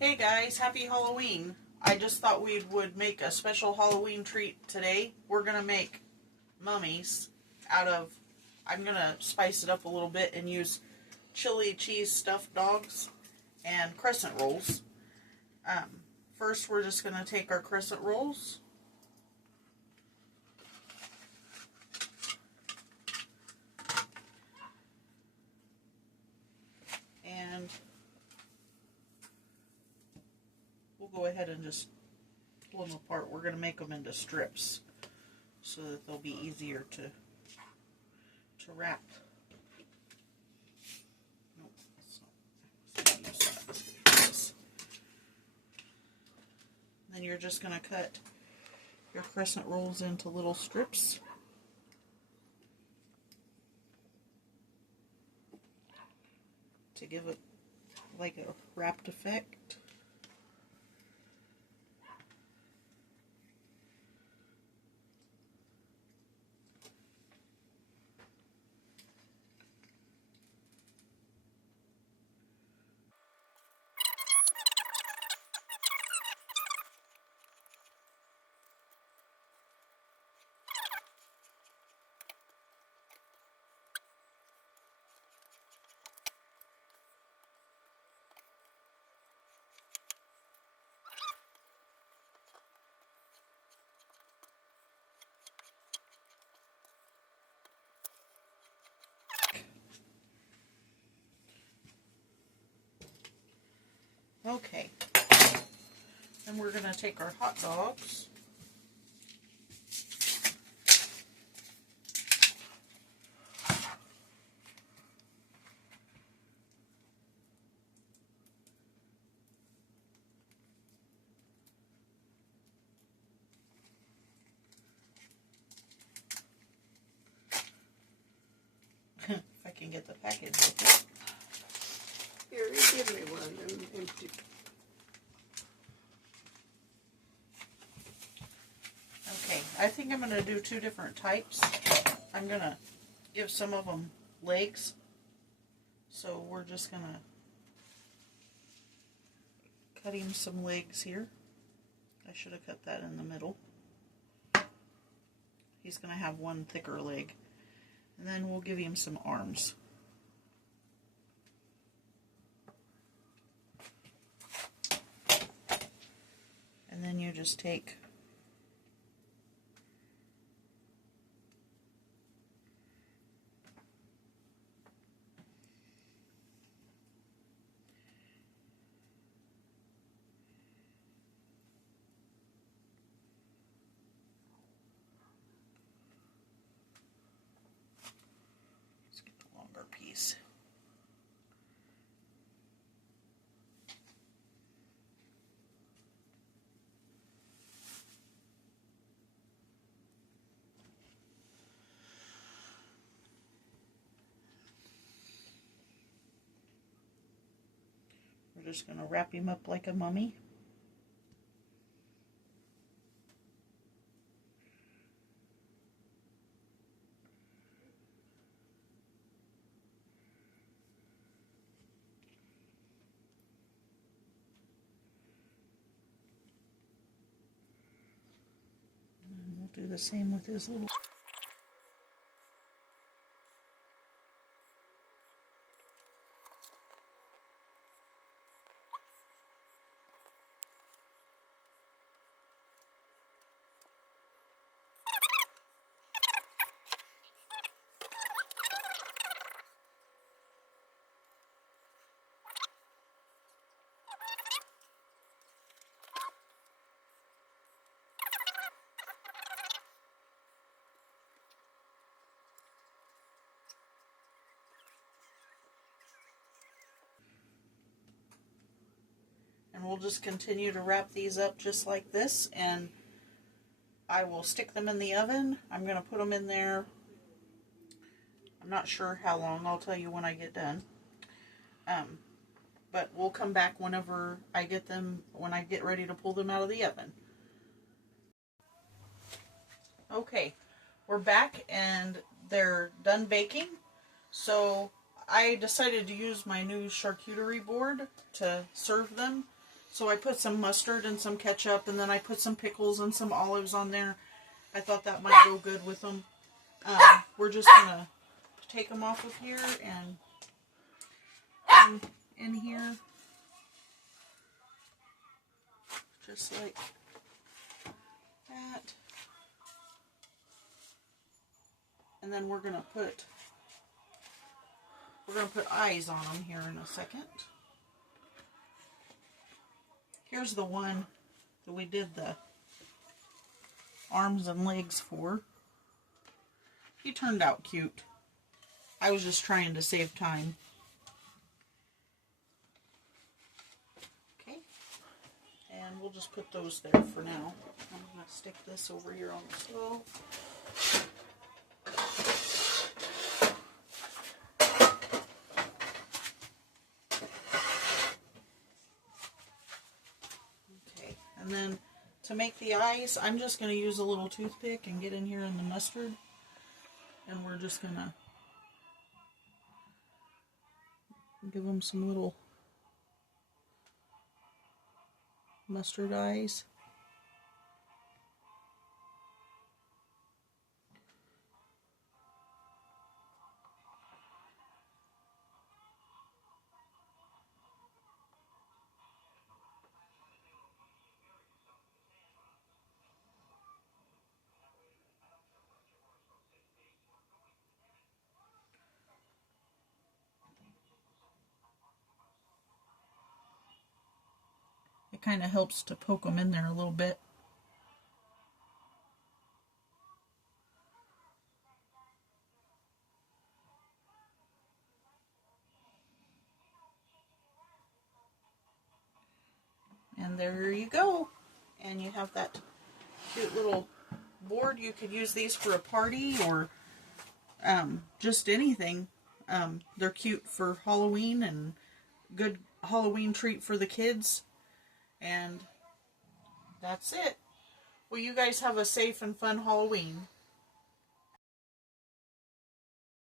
Hey guys, happy Halloween. I just thought we would make a special Halloween treat today. We're going to make mummies out of, I'm going to spice it up a little bit and use chili cheese stuffed dogs and crescent rolls. First we're just going to take our crescent rolls. And we'll go ahead and just pull them apart. We're going to make them into strips so that they'll be easier to wrap. Nope, that's not. Use that. Let's do this. Then you're just going to cut your crescent rolls into little strips. To give it like a wrapped effect. Okay, then we're going to take our hot dogs. If I can get the package with it. Here, you give me one. I'm empty. Okay, I think I'm going to do two different types. I'm going to give some of them legs. So we're just going to cut him some legs here. I should have cut that in the middle. He's going to have one thicker leg. And then we'll give him some arms. And then you just take let's get the longer piece. We're just going to wrap him up like a mummy. And we'll do the same with his little... And we'll just continue to wrap these up just like this, and I will stick them in the oven. I'm going to put them in there. I'm not sure how long. I'll tell you when I get done. But we'll come back whenever I get them, when I get ready to pull them out of the oven. Okay, we're back and they're done baking. So I decided to use my new charcuterie board to serve them. So I put some mustard and some ketchup, and then I put some pickles and some olives on there. I thought that might go good with them. We're just going to take them off of here and put them in here. Just like that. And then we're going to put eyes on them here in a second. Here's the one that we did the arms and legs for. He turned out cute. I was just trying to save time. Okay. And we'll just put those there for now. I'm going to stick this over here on the stove. And then to make the eyes, I'm just going to use a little toothpick and get in here in the mustard. And we're just going to give them some little mustard eyes. It kind of helps to poke them in there a little bit. And there you go. And you have that cute little board. You could use these for a party or just anything. They're cute for Halloween and good Halloween treat for the kids. And that's it. Well, you guys have a safe and fun Halloween.